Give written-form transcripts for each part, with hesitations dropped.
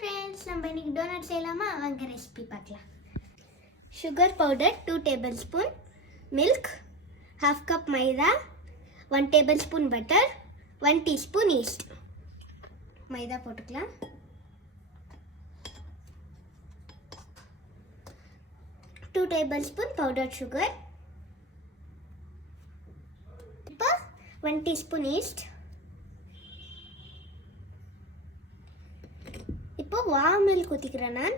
Friends, நம்ம இன்னைக்கு donut செய்யலாமா? வாங்க ரெசிபி பார்க்கலாம். Sugar powder 2 tablespoon, milk 1/2 cup, maida 1 tablespoon, butter 1 teaspoon, yeast. Maida போட்டுக்கலாம். Two tablespoon powder sugar. இப்போ 1 டீஸ்பூன் ஈஸ்ட். இப்போ வார்ம் மில்க் ஊற்றிக்கிறேன் நான்.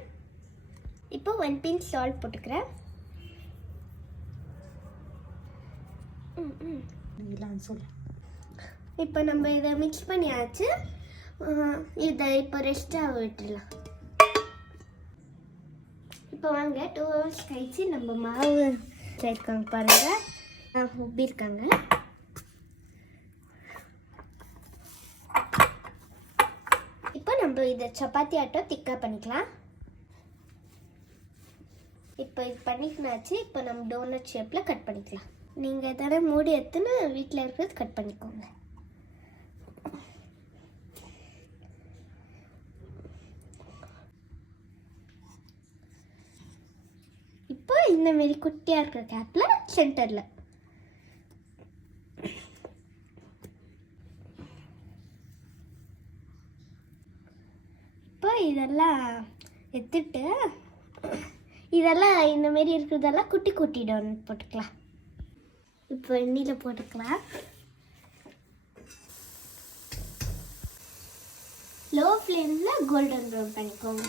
இப்போ 1 பிஞ்ச் சால்ட் போட்டுக்கிறேன். இப்போ நம்ம இதை மிக்ஸ் பண்ணியாச்சு. இதை இப்போ ரெஸ்ட்டாக விட்டுடலாம். இப்போ வாங்க 2 hours கழிச்சு நம்ம மாவு சேர்க்காங்க பாருங்கள், உப்பி இருக்காங்க. இப்போ நம்ம இதை சப்பாத்தி ஆட்டம் திக்காக பண்ணிக்கலாம். இப்போ இது பண்ணிக்கனாச்சு. இப்போ நம்ம டோனட் ஷேப்பில் கட் பண்ணிக்கலாம். நீங்கள் தானே மூடி எடுத்துன்னு வீட்டில் இருக்கிறது கட் பண்ணிக்கோங்க. இப்போ இந்த மாரி குட்டியாக இருக்கிற கேப்பில் சென்டரில் இப்போ இதெல்லாம் எடுத்துட்டு இதெல்லாம் இந்த மாரி இருக்கிறதெல்லாம் குட்டி குட்டி டோனட் போட்டுக்கலாம். இப்போ எண்ணெயில் போட்டுக்கலாம். லோ ஃப்ளேமில் கோல்டன் ப்ரௌன் பண்ணிக்கோங்க.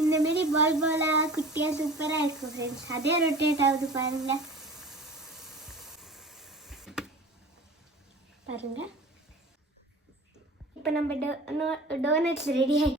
இந்த மாரி பால் பாலாக குட்டியாக சூப்பராக இருக்கும் ஃப்ரெண்ட்ஸ். அதே ரொட்டேட் ஆகுது பாருங்க. பாருங்க இப்போ நம்ம டோனட்ஸ் ரெடி ஆகி